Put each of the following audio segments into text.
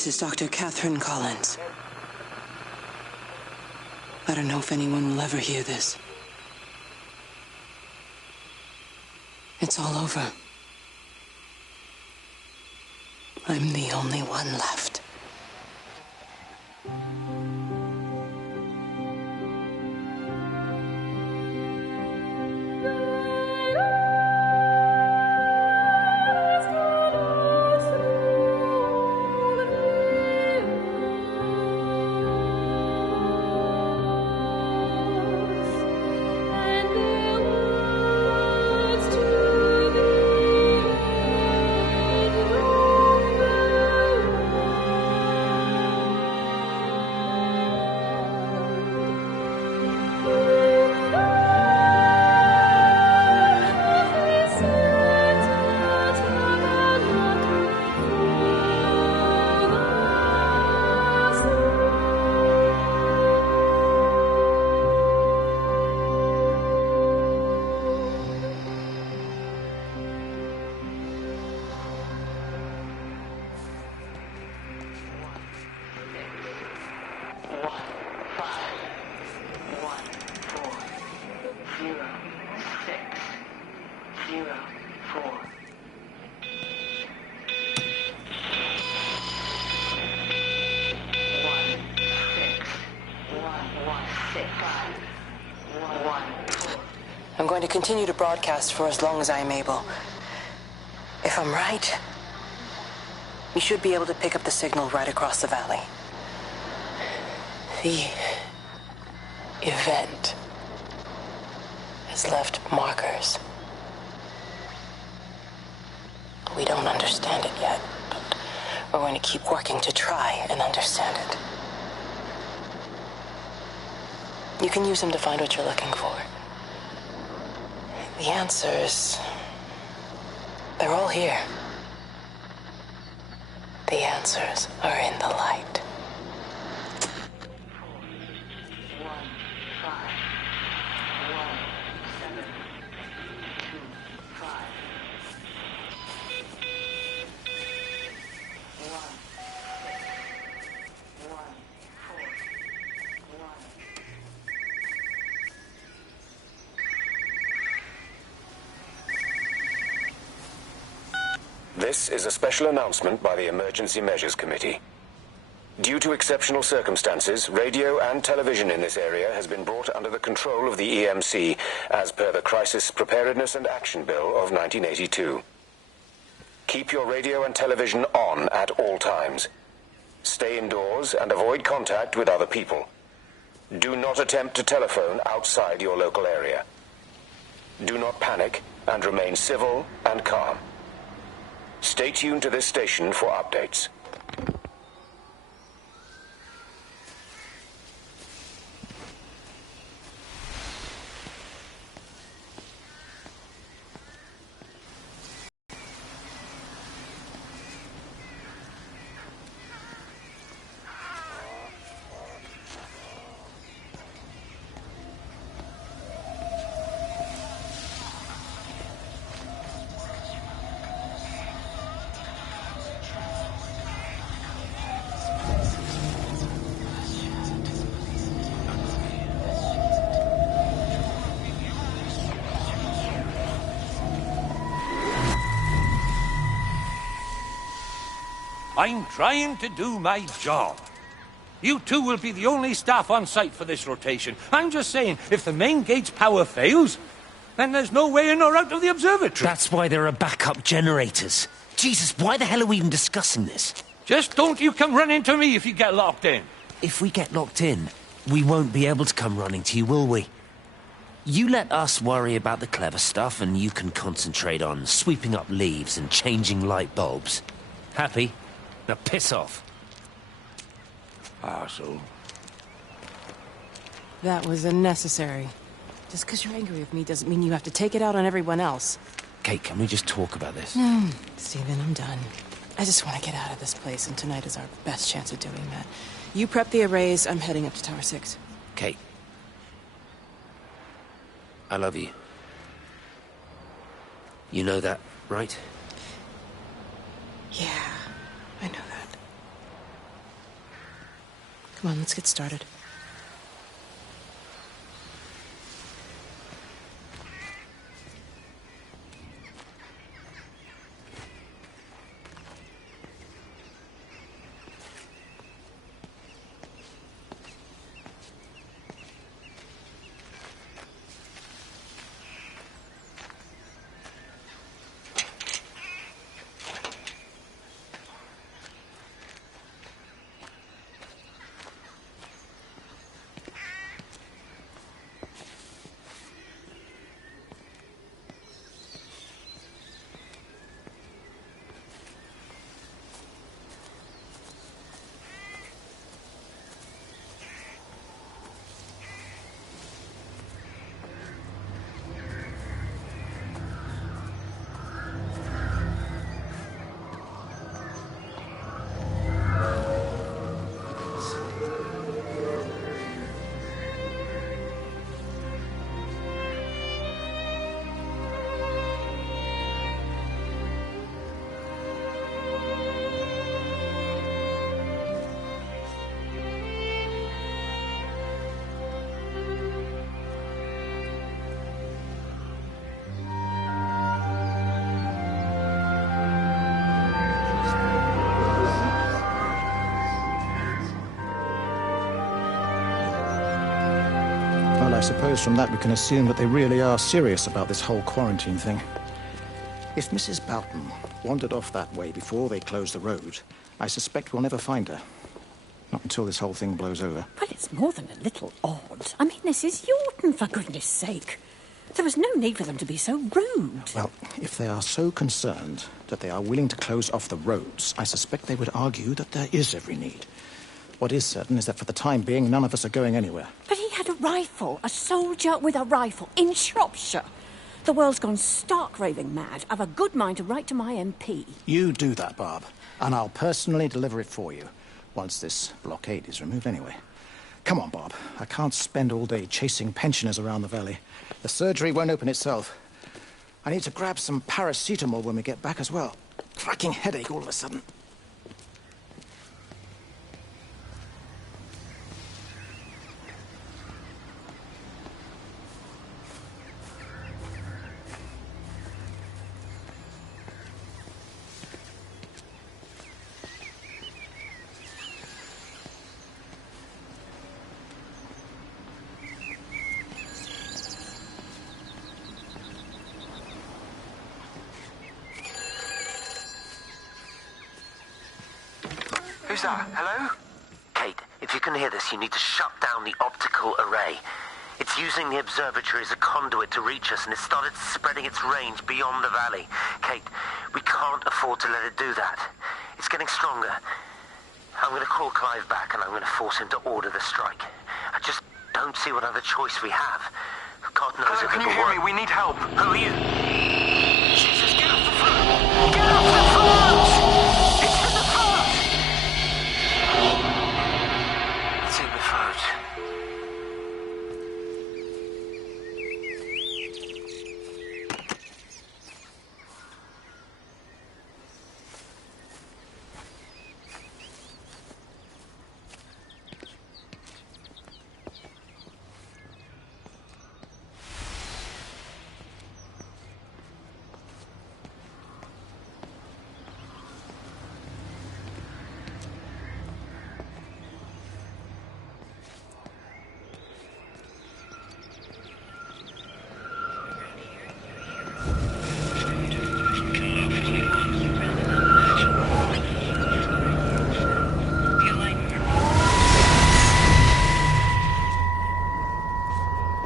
This is Dr. Catherine Collins. I don't know if anyone will ever hear this. It's all over. I'm the only one left. I'm going to continue to broadcast for as long as I am able. If I'm right, we should be able to pick up the signal right across the valley. The event has left markers. We don't understand it yet, but we're going to keep working to try and understand it. You can use them to find what you're looking for. The answers, they're all here. The answers are in the light. This is a special announcement by the Emergency Measures Committee. Due to exceptional circumstances, radio and television in this area has been brought under the control of the EMC as per the Crisis Preparedness and Action Bill of 1982. Keep your radio and television on at all times. Stay indoors and avoid contact with other people. Do not attempt to telephone outside your local area. Do not panic and remain civil and calm. Stay tuned to this station for updates. I'm trying to do my job. You two will be the only staff on site for this rotation. I'm just saying, if the main gate's power fails, then there's no way in or out of the observatory. That's why there are backup generators. Jesus, why the hell are we even discussing this? Just don't you come running to me if you get locked in. If we get locked in, we won't be able to come running to you, will we? You let us worry about the clever stuff, and you can concentrate on sweeping up leaves and changing light bulbs. Happy? Now piss off. Arsehole. That was unnecessary. Just because you're angry with me doesn't mean you have to take it out on everyone else. Kate, can we just talk about this? No, Stephen, I'm done. I just want to get out of this place, and tonight is our best chance of doing that. You prep the arrays, I'm heading up to Tower 6. Kate. I love you. You know that, right? Yeah, I know that. Come on, let's get started. I suppose from that we can assume that they really are serious about this whole quarantine thing. If Mrs. Boughton wandered off that way before they closed the road, I suspect we'll never find her. Not until this whole thing blows over. Well, it's more than a little odd. I mean, this is Yorton, for goodness sake. There was no need for them to be so rude. Well, if they are so concerned that they are willing to close off the roads, I suspect they would argue that there is every need. What is certain is that for the time being, none of us are going anywhere. But he had a rifle, a soldier with a rifle, in Shropshire. The world's gone stark raving mad. I've a good mind to write to my MP. You do that, Barb, and I'll personally deliver it for you, once this blockade is removed anyway. Come on, Bob. I can't spend all day chasing pensioners around the valley. The surgery won't open itself. I need to grab some paracetamol when we get back as well. Cracking headache all of a sudden. Who's that? Hello? Kate, if you can hear this, you need to shut down the optical array. It's using the observatory as a conduit to reach us, and it's started spreading its range beyond the valley. Kate, we can't afford to let it do that. It's getting stronger. I'm going to call Clive back, and I'm going to force him to order the strike. I just don't see what other choice we have. God knows Hello, if can you hear me? We need help. Who are you? Jesus, get off the phone! Get off the phone! It's in the phone! It's in the phone.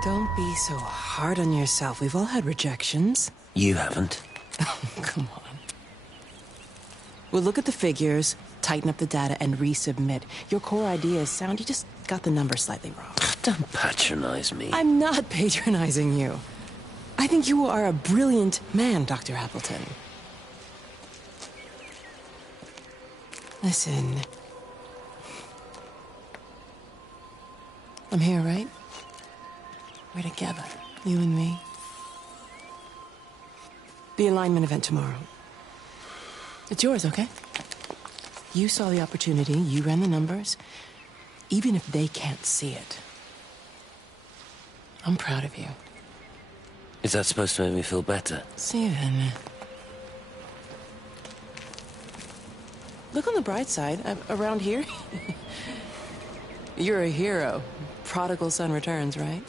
Don't be so hard on yourself. We've all had rejections. You haven't. Oh, come on. We'll look at the figures, tighten up the data, and resubmit. Your core idea is sound. You just got the numbers slightly wrong. Don't patronize me. I'm not patronizing you. I think you are a brilliant man, Dr. Appleton. Listen. I'm here, right? We're together, you and me. The alignment event tomorrow. It's yours, okay? You saw the opportunity, you ran the numbers. even if they can't see it. I'm proud of you. Is that supposed to make me feel better? Steven. Look on the bright side. Around here, you're a hero. Prodigal son returns, right?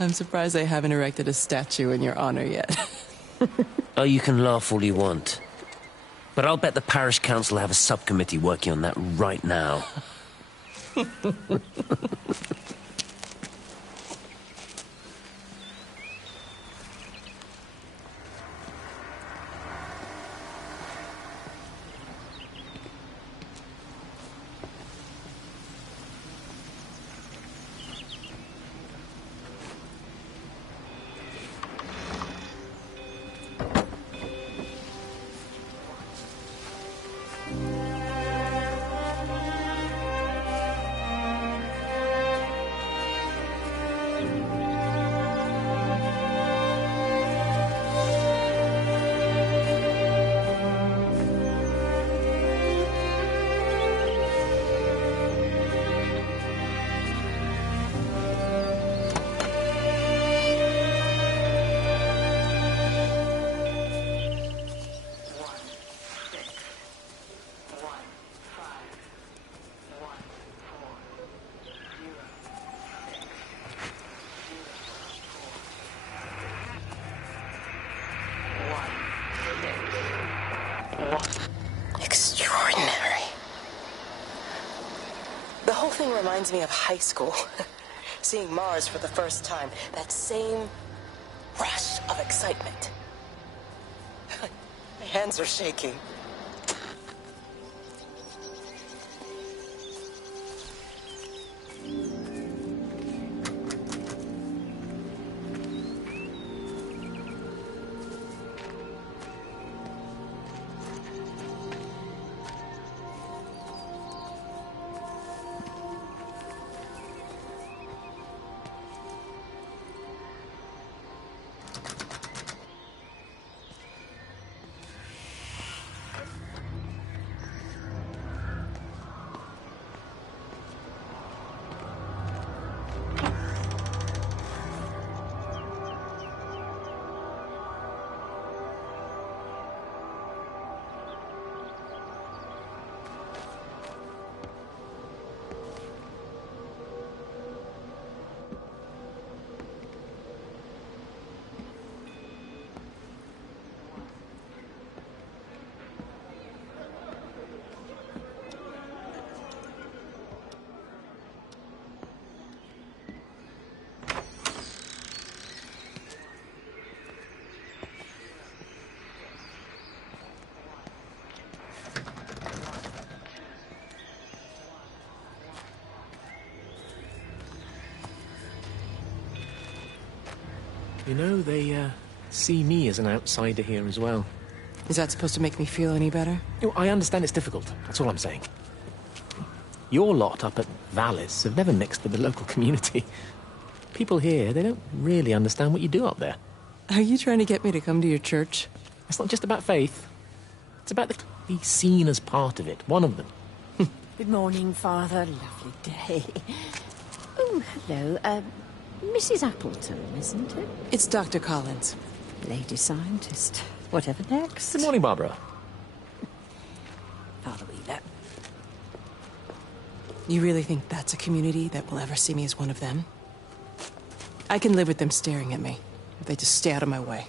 I'm surprised they haven't erected a statue in your honor yet. Oh, you can laugh all you want. But I'll bet the parish council have a subcommittee working on that right now. Extraordinary. The whole thing reminds me of high school. Seeing Mars for the first time. That same rush of excitement. My hands are shaking. You know, they see me as an outsider here as well. Is that supposed to make me feel any better? You know, I understand it's difficult. That's all I'm saying. Your lot up at Vallis have never mixed with the local community. People here, they don't really understand what you do up there. Are you trying to get me to come to your church? It's not just about faith. It's about be seen as part of it, one of them. Good morning, Father. Lovely day. Oh, hello. Mrs. Appleton, isn't it? It's Dr. Collins. Lady scientist. Whatever next. Good morning, Barbara. Father Wheeler. You really think that's a community that will ever see me as one of them? I can live with them staring at me, if they just stay out of my way.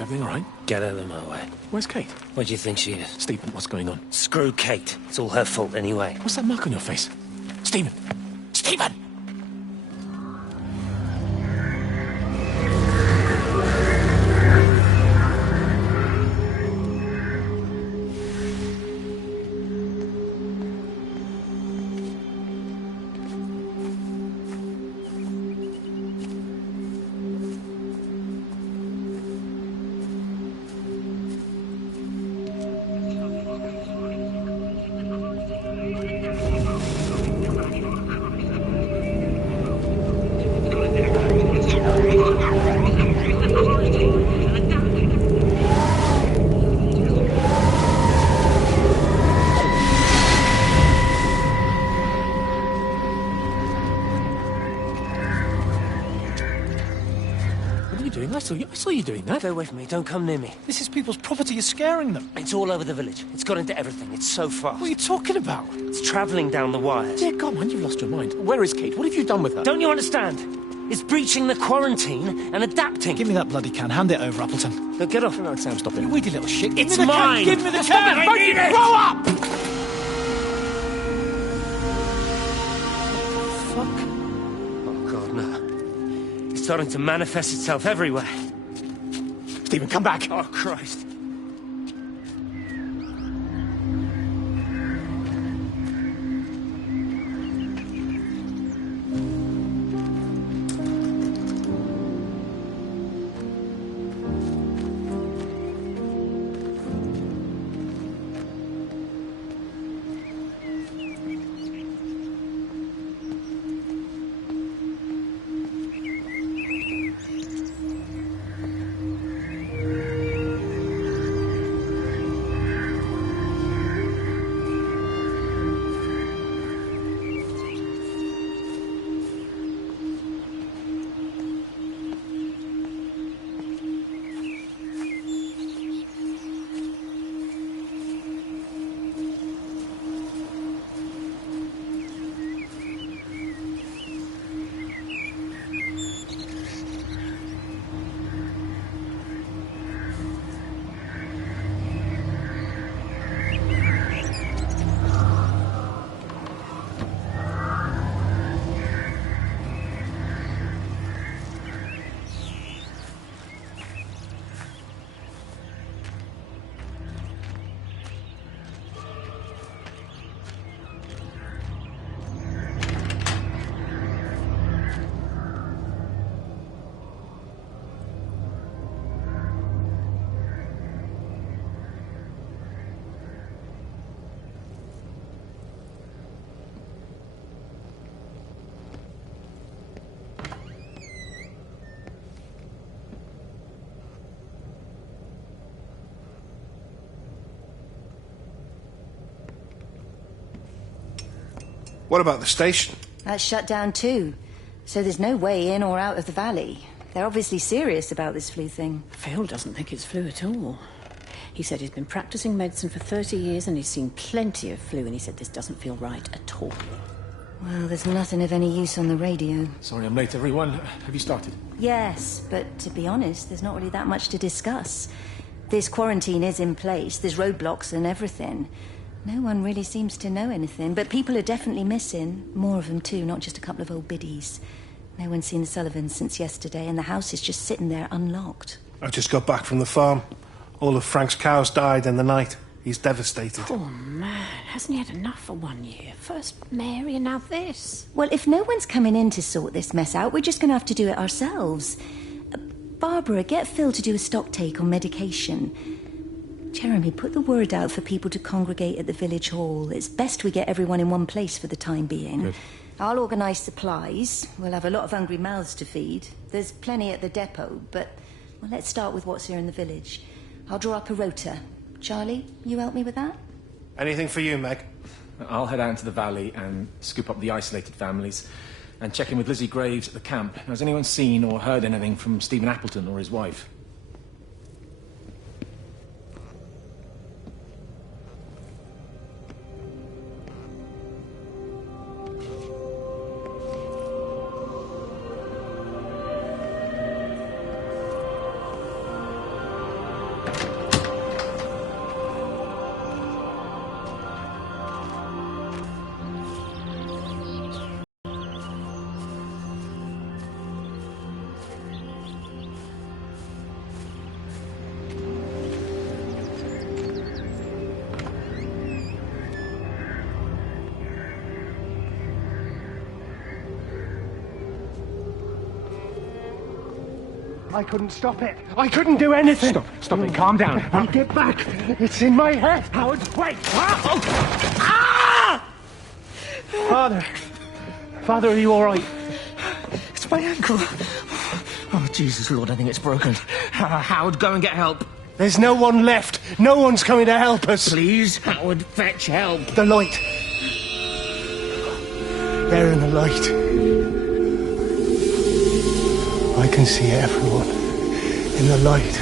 Is everything all right? Get out of my way. Where's Kate? Where do you think she is? Stephen, what's going on? Screw Kate. It's all her fault anyway. What's that mark on your face? Stephen! Stephen! I saw you doing that. Stay away from me. Don't come near me. This is people's property. You're scaring them. It's all over the village. It's got into everything. It's so fast. What are you talking about? It's travelling down the wires. Yeah, come on, you've lost your mind. Where is Kate? What have you done with her? Don't you understand? It's breaching the quarantine and adapting. Give me that bloody can. Hand it over, Appleton. No, get off. No, Sam, stop it. You weedy little shit. It's mine. Give me the can. I need it. Grow up! Fuck. Oh, God, no. It's starting to manifest itself everywhere. Stephen, come back. Oh, Christ. What about the station? That's shut down too. So there's no way in or out of the valley. They're obviously serious about this flu thing. Phil doesn't think it's flu at all. He said he's been practicing medicine for 30 years and he's seen plenty of flu, and he said this doesn't feel right at all. Well, there's nothing of any use on the radio. Sorry I'm late, everyone. Have you started? Yes, but to be honest, there's not really that much to discuss. This quarantine is in place, there's roadblocks and everything. No one really seems to know anything, but people are definitely missing. More of them too, not just a couple of old biddies. No one's seen the Sullivans since yesterday, and the house is just sitting there unlocked. I just got back from the farm. All of Frank's cows died in the night. He's devastated. Poor man, hasn't he had enough for 1 year? First Mary and now this. Well, if no one's coming in to sort this mess out, we're just going to have to do it ourselves. Barbara, get Phil to do a stock take on medication. Jeremy, put the word out for people to congregate at the village hall. It's best we get everyone in one place for the time being. Good. I'll organise supplies. We'll have a lot of hungry mouths to feed. There's plenty at the depot, but well, let's start with what's here in the village. I'll draw up a rota. Charlie, you help me with that? Anything for you, Meg? I'll head out into the valley and scoop up the isolated families and check in with Lizzie Graves at the camp. Has anyone seen or heard anything from Stephen Appleton or his wife? I couldn't stop it. I couldn't do anything. Stop it. Calm down. I'll get back. It's in my head. Howard, wait! Father, are you all right? It's my ankle. Oh, Jesus, Lord, I think it's broken. Howard, go and get help. There's no one left. No one's coming to help us. Please, Howard, fetch help. The light. There in the light. I can see everyone in the light.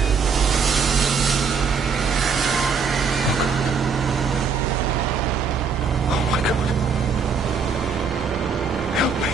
Oh my God. Help me.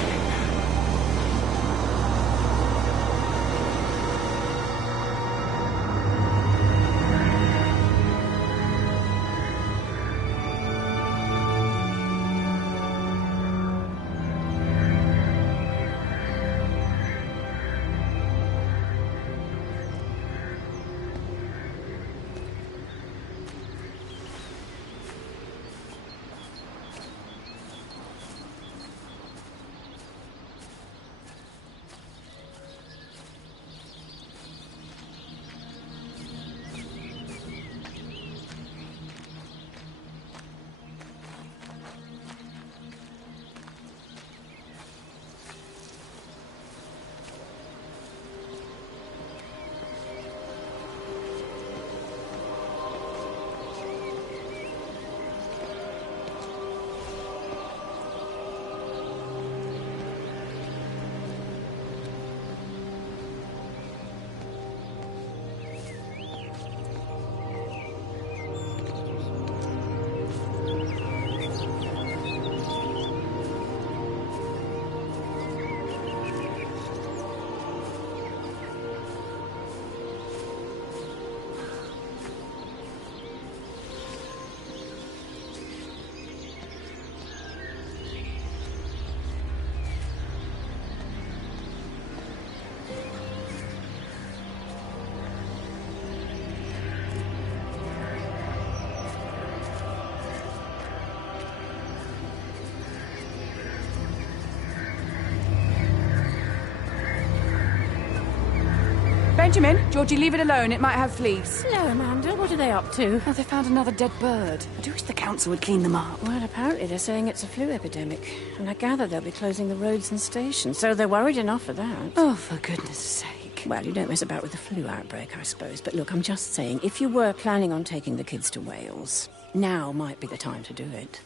Benjamin, Georgie, leave it alone. It might have fleas. Hello, Amanda. What are they up to? Oh, they found another dead bird. I do wish the council would clean them up. Well, apparently they're saying it's a flu epidemic. And I gather they'll be closing the roads and stations, so they're worried enough for that. Oh, for goodness sake. Well, you don't mess about with the flu outbreak, I suppose. But look, I'm just saying, if you were planning on taking the kids to Wales, now might be the time to do it.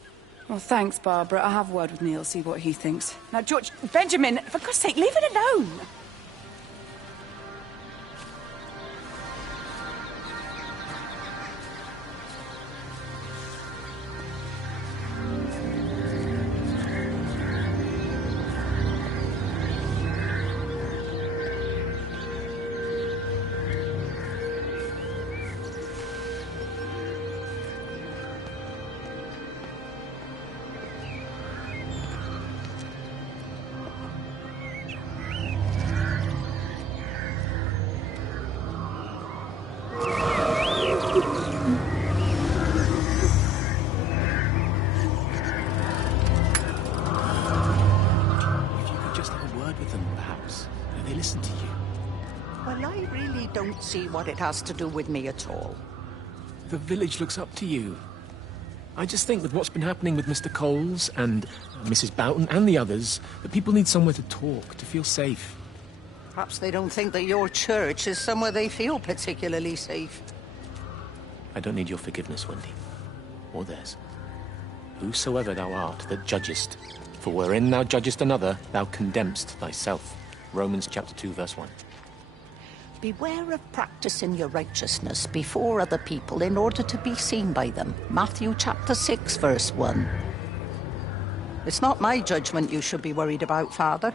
Well, thanks, Barbara. I'll have a word with Neil, see what he thinks. Now, George, Benjamin, for God's sake, leave it alone. Don't see what it has to do with me at all. The village looks up to you. I just think with what's been happening with Mr. Coles and Mrs. Boughton and the others, that people need somewhere to talk, to feel safe. Perhaps they don't think that your church is somewhere they feel particularly safe. I don't need your forgiveness, Wendy. Or theirs. Whosoever thou art that judgest, for wherein thou judgest another, thou condemnest thyself. Romans chapter 2, verse 1. Beware of practicing your righteousness before other people in order to be seen by them. Matthew chapter 6, verse 1. It's not my judgment you should be worried about, Father.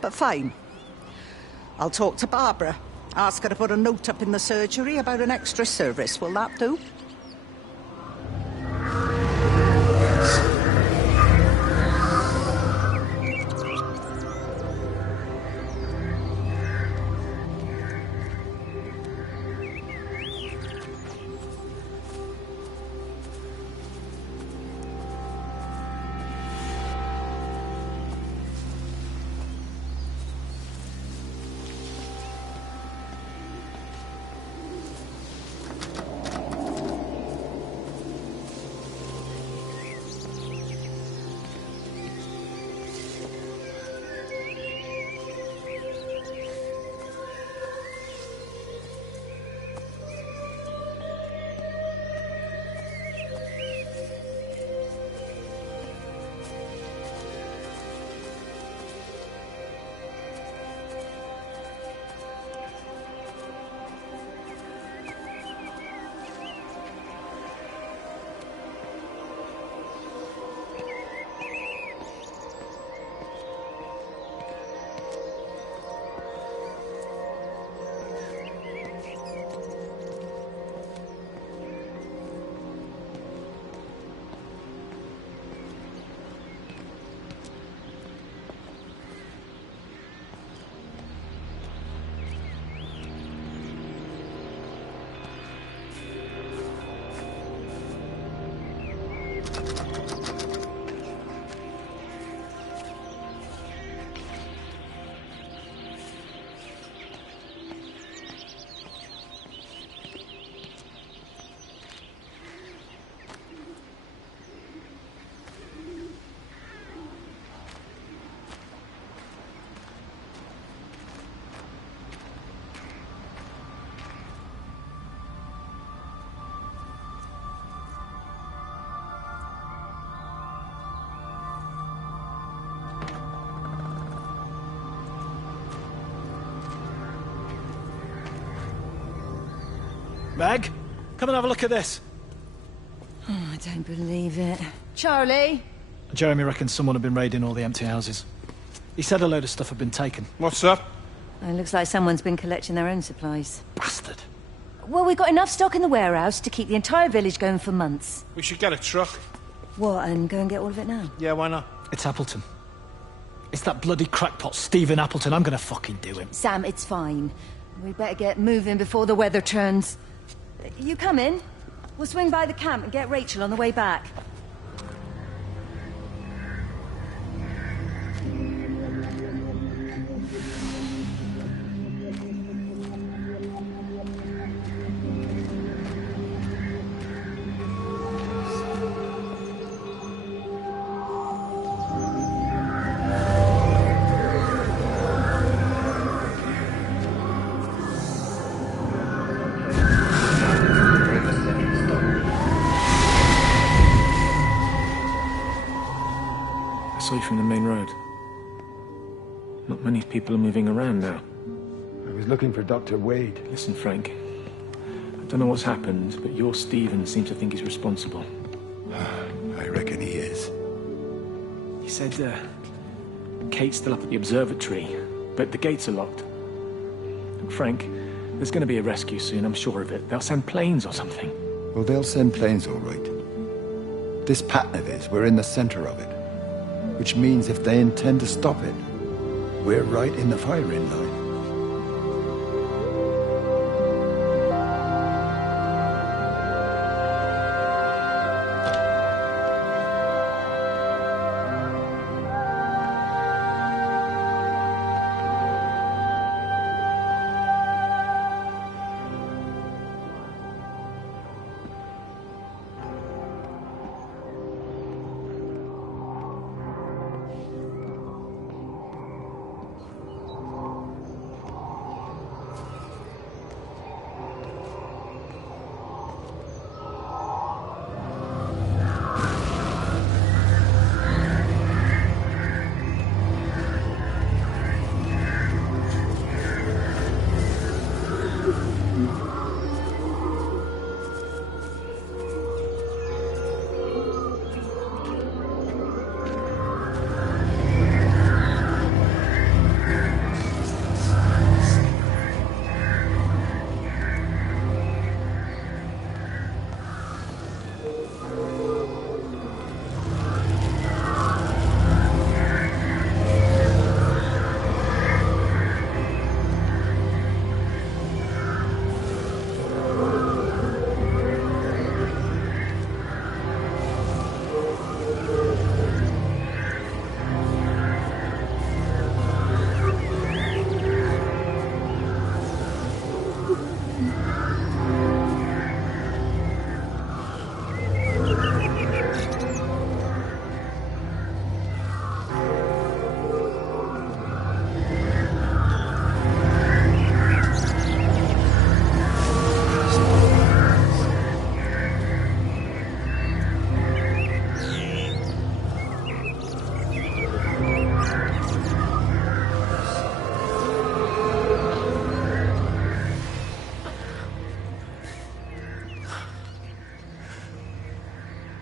But fine. I'll talk to Barbara. Ask her to put a note up in the surgery about an extra service. Will that do? Meg, come and have a look at this. Oh, I don't believe it. Charlie? Jeremy reckons someone had been raiding all the empty houses. He said a load of stuff had been taken. What's up? It looks like someone's been collecting their own supplies. Bastard. Well, we've got enough stock in the warehouse to keep the entire village going for months. We should get a truck. What, and go and get all of it now? Yeah, why not? It's Appleton. It's that bloody crackpot Stephen Appleton. I'm gonna fucking do him. Sam, it's fine. We better get moving before the weather turns. You come in. We'll swing by the camp and get Rachel on the way back. I saw you from the main road. Not many people are moving around now. I was looking for Dr. Wade. Listen, Frank. I don't know what's happened, but your Stephen seems to think he's responsible. I reckon he is. He said, Kate's still up at the observatory, but the gates are locked. And Frank, there's going to be a rescue soon, I'm sure of it. They'll send planes or something. Well, they'll send planes, all right. This pattern of his, we're in the center of it. Which means if they intend to stop it, we're right in the firing line.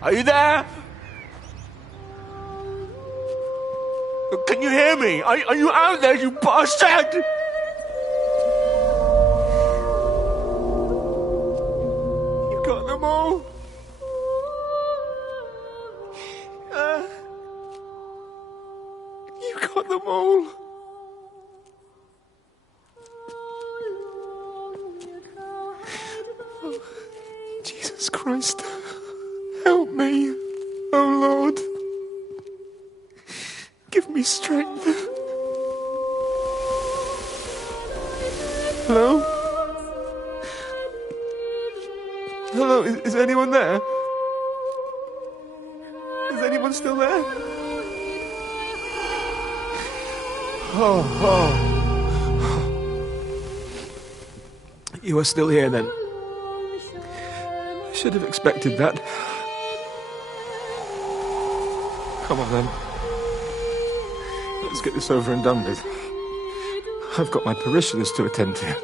Are you there? Can you hear me? Are you out there, you bastard? You got them all? You got them all? Oh, Jesus Christ. Help me, oh Lord. Give me strength. Hello? Hello, is anyone there? Is anyone still there? Oh. You are still here then? I should have expected that. Come on then. Let's get this over and done with. I've got my parishioners to attend to.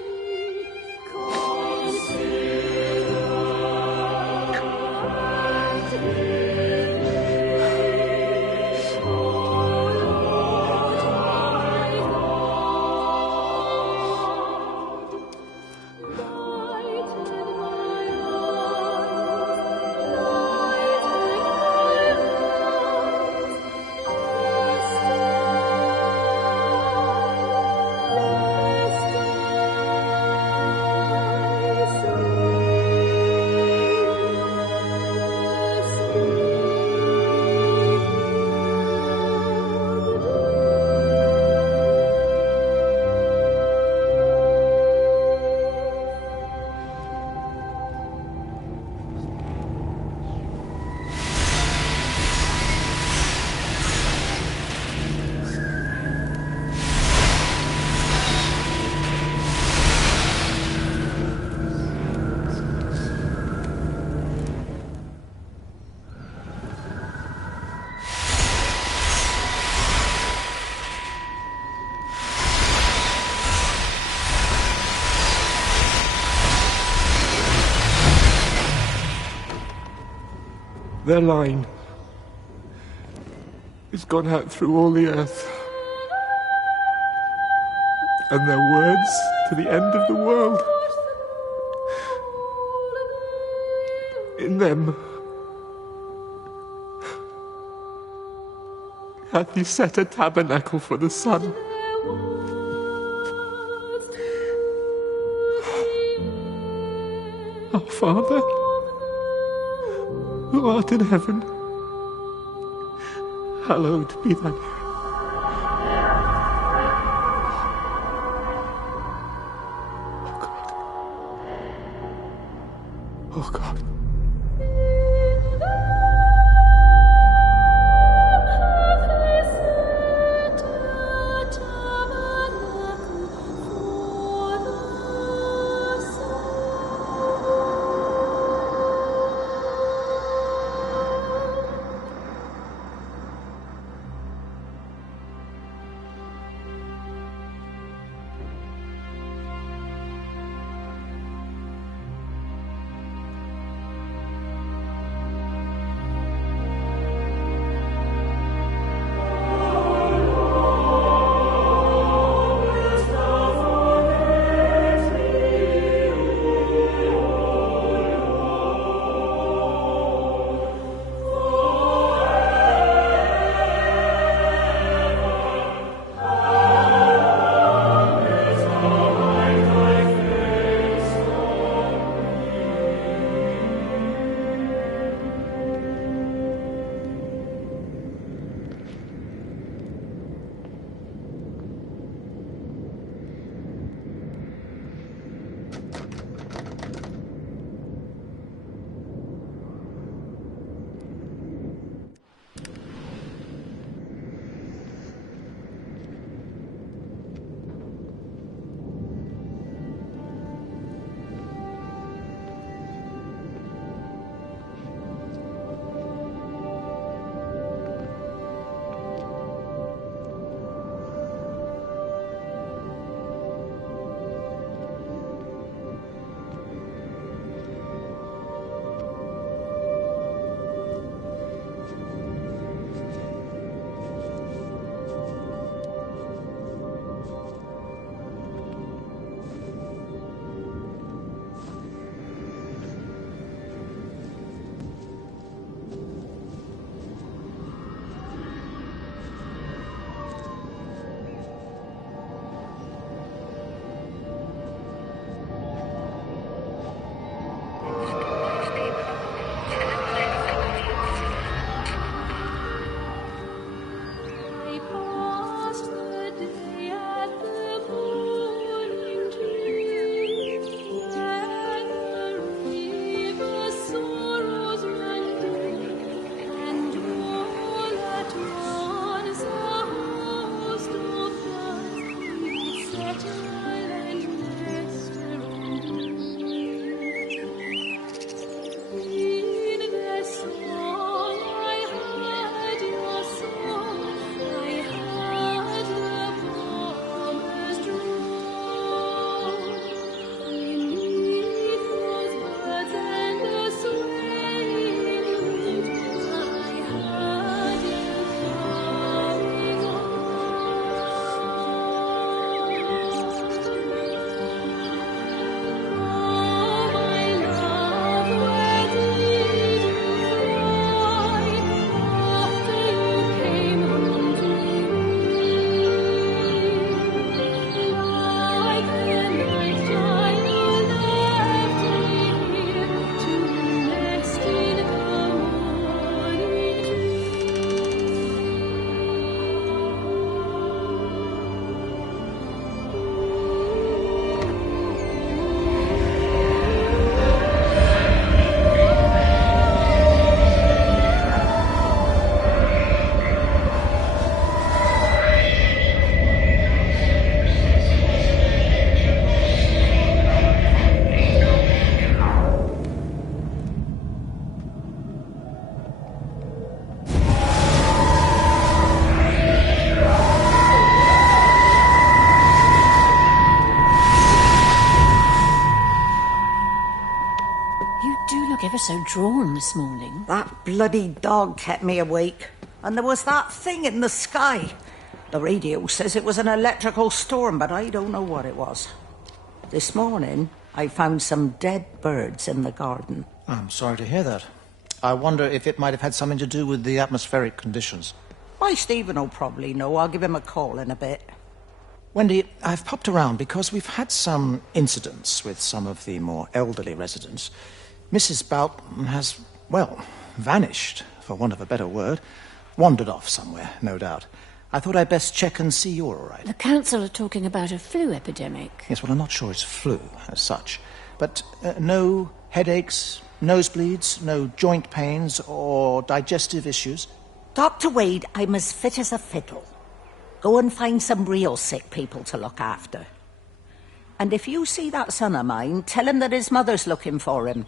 Their line has gone out through all the earth. And their words to the end of the world. In them hath he set a tabernacle for the sun. Our Father, who art in heaven, hallowed be thy name. Oh God. so drawn this morning. That bloody dog kept me awake. And there was that thing in the sky. The radio says it was an electrical storm, but I don't know what it was. This morning, I found some dead birds in the garden. I'm sorry to hear that. I wonder if it might have had something to do with the atmospheric conditions. Why, Stephen will probably know. I'll give him a call in a bit. Wendy, I've popped around because we've had some incidents with some of the more elderly residents. Mrs. Bout has, well, vanished, for want of a better word. Wandered off somewhere, no doubt. I thought I'd best check and see you're all right. The council are talking about a flu epidemic. Yes, well, I'm not sure it's flu as such. But no headaches, nosebleeds, no joint pains or digestive issues? Dr. Wade, I'm as fit as a fiddle. Go and find some real sick people to look after. And if you see that son of mine, tell him that his mother's looking for him.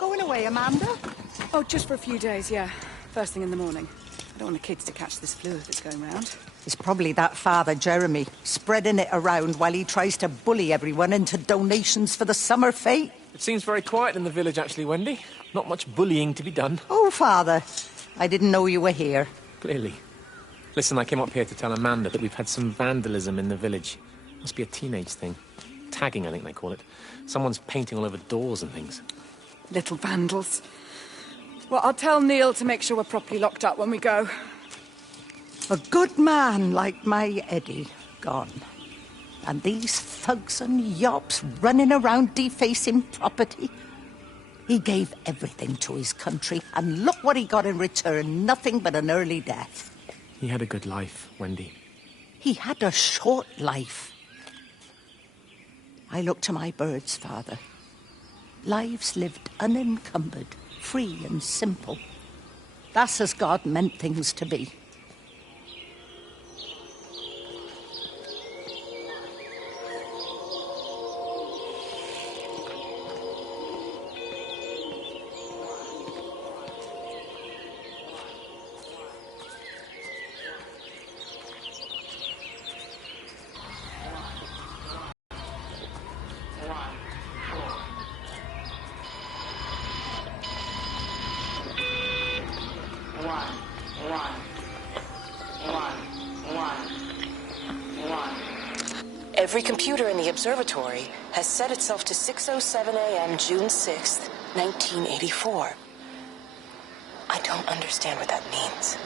Going away, Amanda? Oh, just for a few days, yeah. First thing in the morning. I don't want the kids to catch this flu if it's going round. It's probably that father, Jeremy, spreading it around while he tries to bully everyone into donations for the summer fete. It seems very quiet in the village, actually, Wendy. Not much bullying to be done. Oh, Father, I didn't know you were here. Clearly. Listen, I came up here to tell Amanda that we've had some vandalism in the village. Must be a teenage thing. Tagging, I think they call it. Someone's painting all over doors and things. Little vandals. Well, I'll tell Neil to make sure we're properly locked up when we go. A good man like my Eddie gone. And these thugs and yops running around defacing property. He gave everything to his country, and look what he got in return. Nothing but an early death. He had a good life, Wendy. He had a short life. I look to my birds, Father. Lives lived unencumbered, free and simple. That's as God meant things to be. Every computer in the observatory has set itself to 6:07 a.m. June 6th, 1984. I don't understand what that means.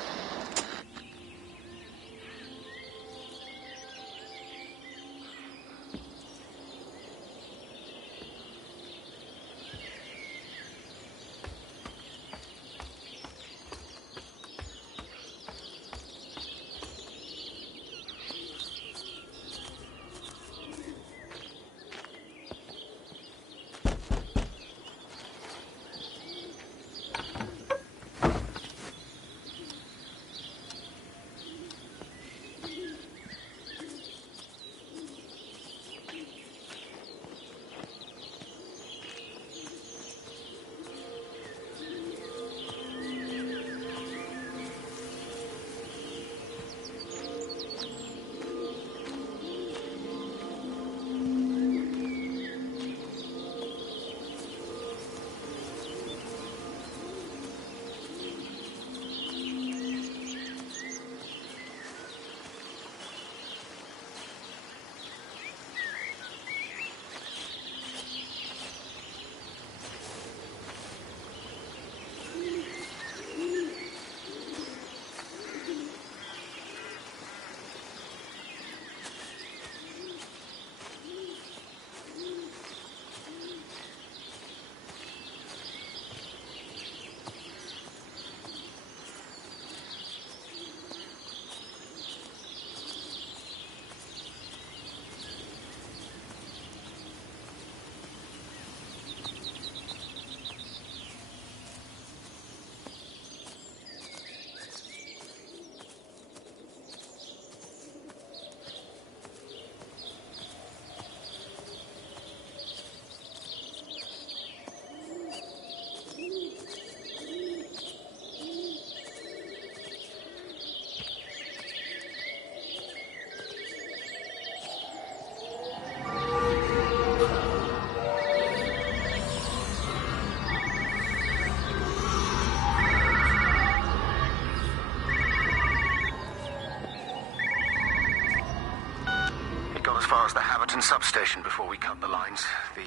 Substation before we cut the lines. The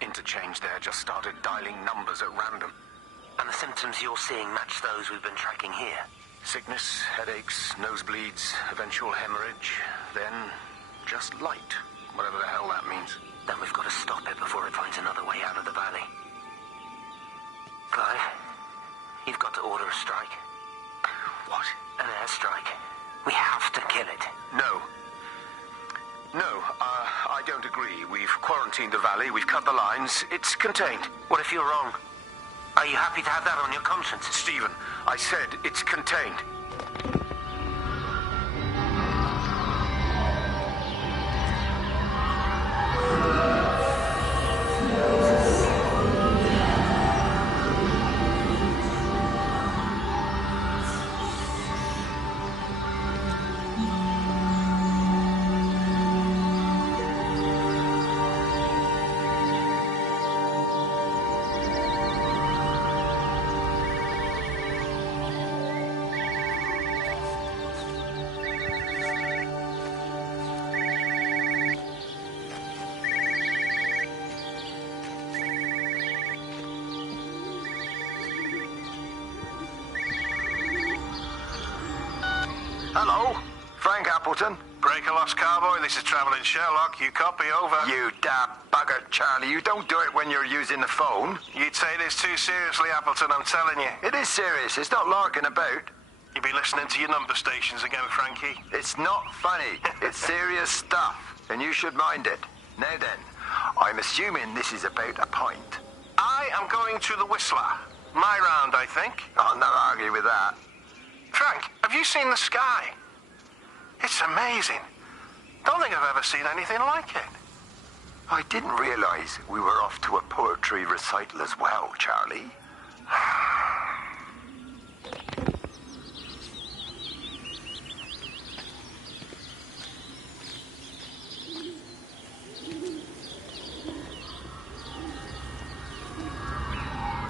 interchange there just started dialing numbers at random. And the symptoms you're seeing match those we've been tracking here? Sickness, headaches, nosebleeds, eventual hemorrhage, then just light, whatever the hell that means. Then we've got to stop it before it finds another way out of the valley. Clive, you've got to order a strike. What? An airstrike. We have to kill it. No. I don't agree. We've quarantined the valley, we've cut the lines, it's contained. What if you're wrong? Are you happy to have that on your conscience? Stephen, I said it's contained. Hello, Frank Appleton. Breaker lost cowboy, this is Travelling Sherlock. You copy, over. You damn bugger, Charlie. You don't do it when you're using the phone. You take this too seriously, Appleton, I'm telling you. It is serious. It's not larking about. You be listening to your number stations again, Frankie. It's not funny. It's serious stuff, and you should mind it. Now then, I'm assuming this is about a pint. I am going to the Whistler. My round, I think. I'll not argue with that. Frank, have you seen the sky? It's amazing. Don't think I've ever seen anything like it. I didn't realize we were off to a poetry recital as well, Charlie.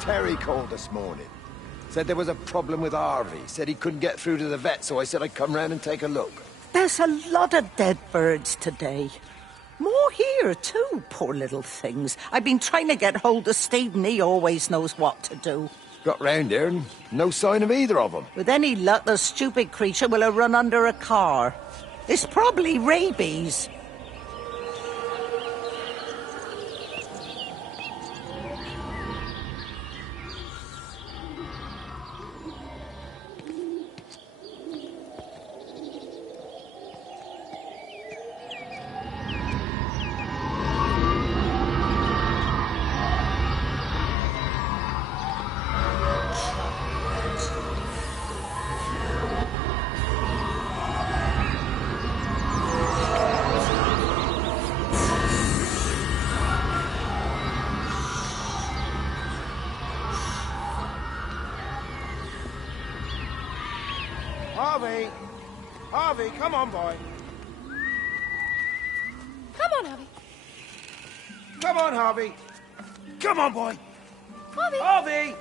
Terry called this morning. Said there was a problem with Harvey. Said he couldn't get through to the vet, so I said I'd come round and take a look. There's a lot of dead birds today. here, too, poor little things. I've been trying to get hold of Steve, and he always knows what to do. Got round here and no sign of either of them. With any luck, the stupid creature will have run under a car. It's probably rabies. Harvey! Harvey, come on, boy. Come on, Harvey. Come on, Harvey. Come on, boy. Harvey! Harvey!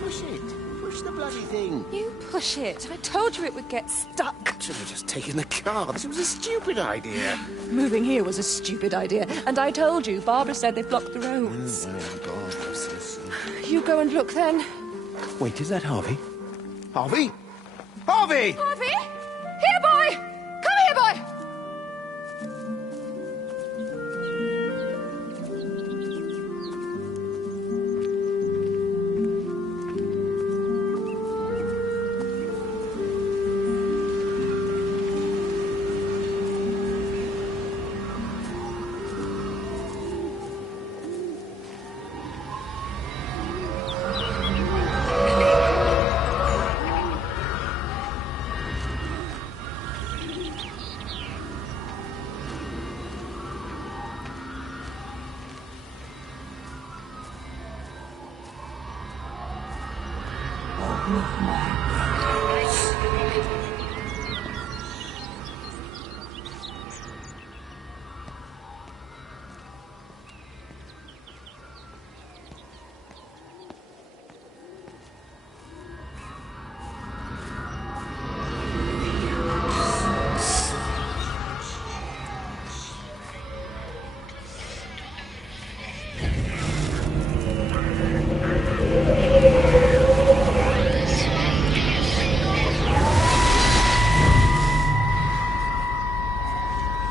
Push it. Push the bloody thing. You push it. I told you it would get stuck. Should have just taken the cards. It was a stupid idea. Moving here was a stupid idea. And I told you, Barbara said they've blocked the roads. You go and look then. Wait, is that Harvey? Harvey? Harvey! Harvey! Here, boy! Come here, boy!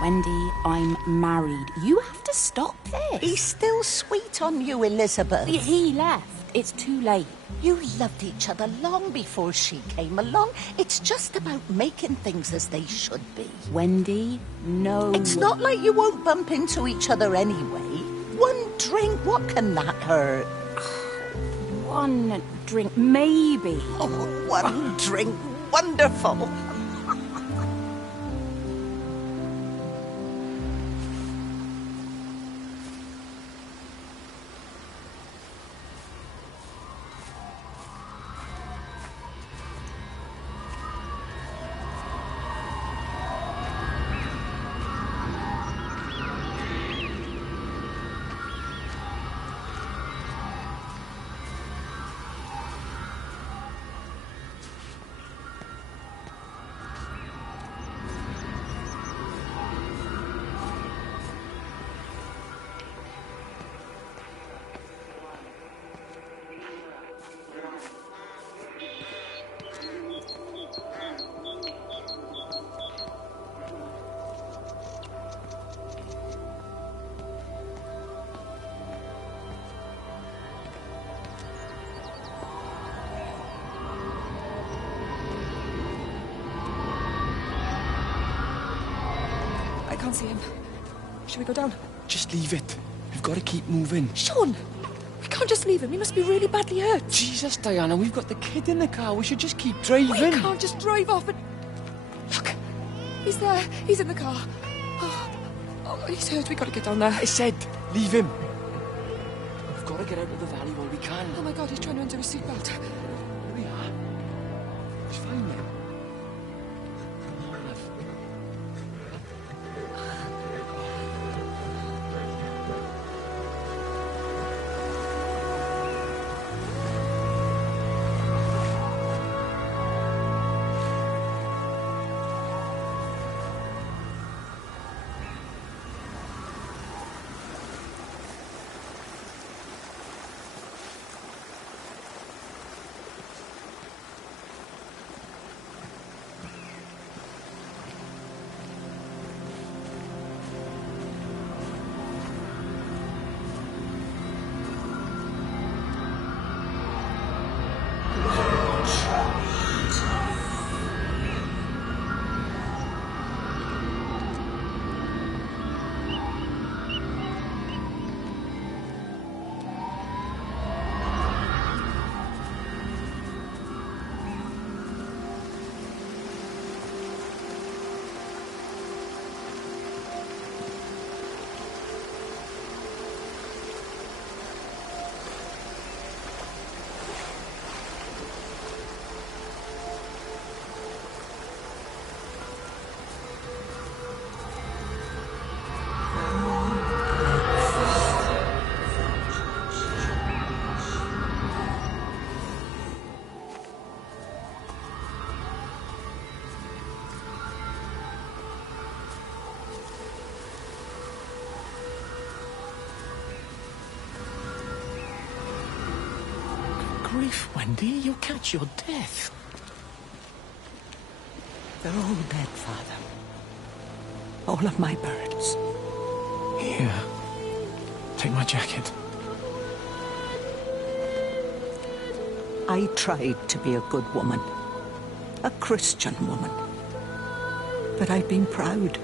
Wendy, I'm married. You have to stop this. He's still sweet on you, Elizabeth. He left. It's too late. You loved each other long before she came along. It's just about making things as they should be. Wendy, no. It's not like you won't bump into each other anyway. One drink, what can that hurt? One drink, maybe. Oh, one drink, wonderful. I can't see him. Should we go down? Just leave it. We've got to keep moving. Sean! We can't just leave him. He must be really badly hurt. Jesus, Diana, we've got the kid in the car. We should just keep driving. We can't just drive off and... Look! He's there. He's in the car. Oh, he's hurt. We've got to get down there. I said, leave him. We've got to get out of the valley while we can. Oh my God, he's trying to undo his seatbelt. Here we are. It's fine then. grief, Wendy. You'll catch your death. They're all dead, Father. All of my birds. Here. Take my jacket. I tried to be a good woman. A Christian woman. But I've been proud.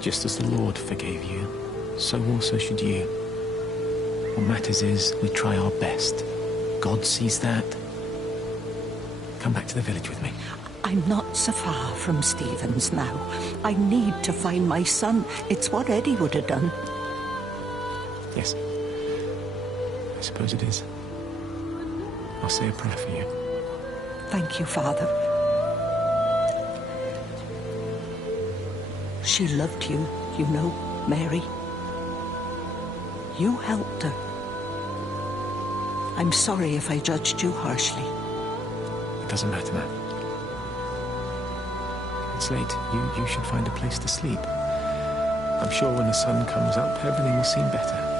Just as the Lord forgave you, so also should you. What matters is we try our best. God sees that. Come back to the village with me. I'm not so far from Stevens now. I need to find my son. It's what Eddie would have done. Yes. I suppose it is. I'll say a prayer for you. Thank you, Father. She loved you, you know, Mary. You helped her. I'm sorry if I judged you harshly. It doesn't matter now. It's late. You should find a place to sleep. I'm sure when the sun comes up, everything will seem better.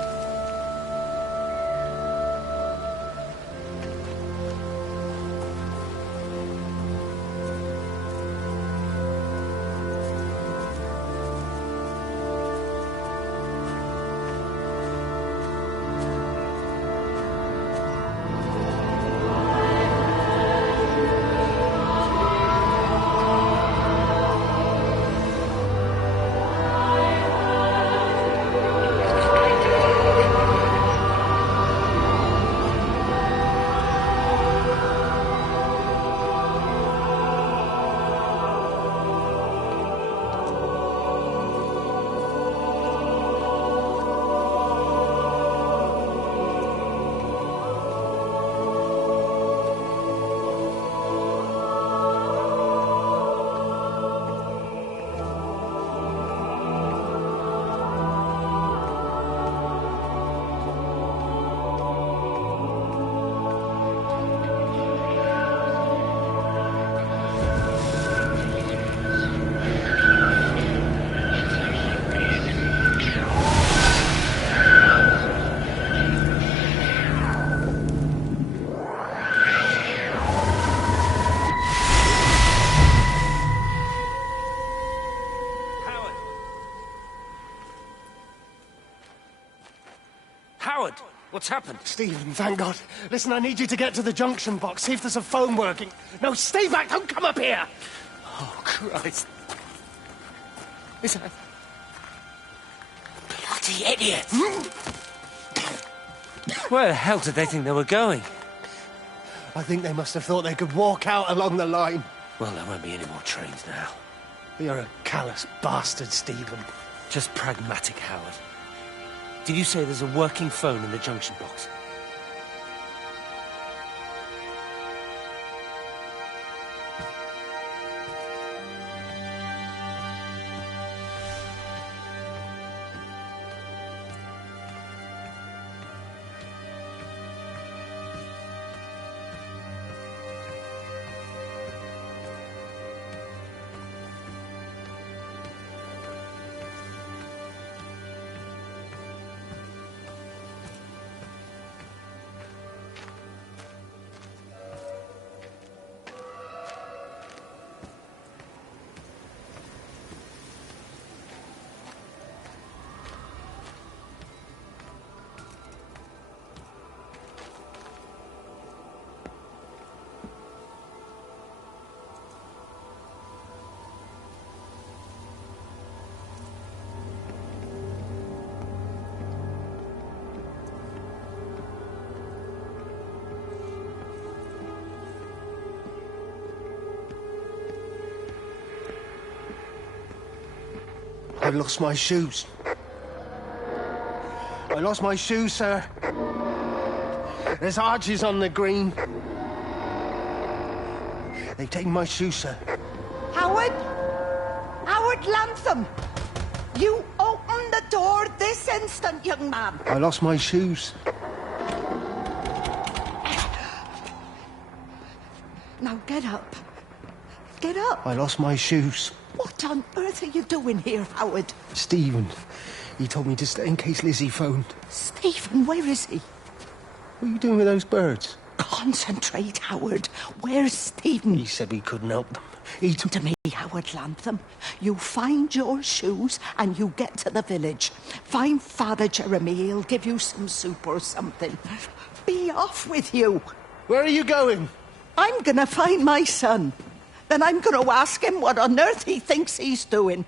What's happened? Stephen, thank God. Listen, I need you to get to the junction box, see if there's a phone working. No, stay back, don't come up here! Oh, Christ. Is that... Bloody idiot! Where the hell did they think they were going? I think they must have thought they could walk out along the line. Well, there won't be any more trains now. You're a callous bastard, Stephen. Just pragmatic, Howard. Did you say there's a working phone in the junction box? I lost my shoes. I lost my shoes, sir. There's arches on the green. They've taken my shoes, sir. Howard! Howard Lantham! You open the door this instant, young man. I lost my shoes. Now get up. Get up. I lost my shoes. What on earth are you doing here, Howard? Stephen, he told me to stay in case Lizzie phoned. Stephen, where is he? What are you doing with those birds? Concentrate, Howard. Where's Stephen? He said we couldn't help them. He took... To me, Howard Lantham. You find your shoes and you get to the village. Find Father Jeremy. He'll give you some soup or something. Be off with you. Where are you going? I'm gonna find my son. Then I'm gonna ask him what on earth he thinks he's doing.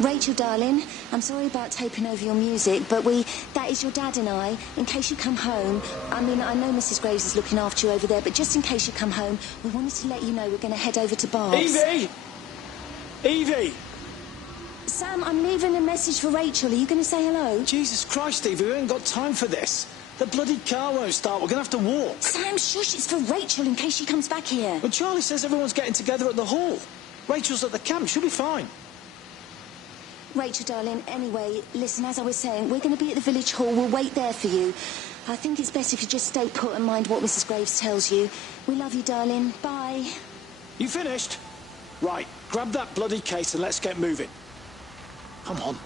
Rachel, darling, I'm sorry about taping over your music, but that is your dad and I. In case you come home, I mean, I know Mrs. Graves is looking after you over there, but just in case you come home, we wanted to let you know we're going to head over to Barb's. Evie! Evie! Sam, I'm leaving a message for Rachel. Are you going to say hello? Jesus Christ, Evie, we ain't got time for this. The bloody car won't start. We're going to have to walk. Sam, shush, it's for Rachel in case she comes back here. Well, Charlie says everyone's getting together at the hall. Rachel's at the camp. She'll be fine. Rachel, darling, anyway, listen, as I was saying, we're going to be at the village hall. We'll wait there for you. I think it's best if you just stay put and mind what Mrs. Graves tells you. We love you, darling. Bye. You finished? Right, grab that bloody case and let's get moving. Come on.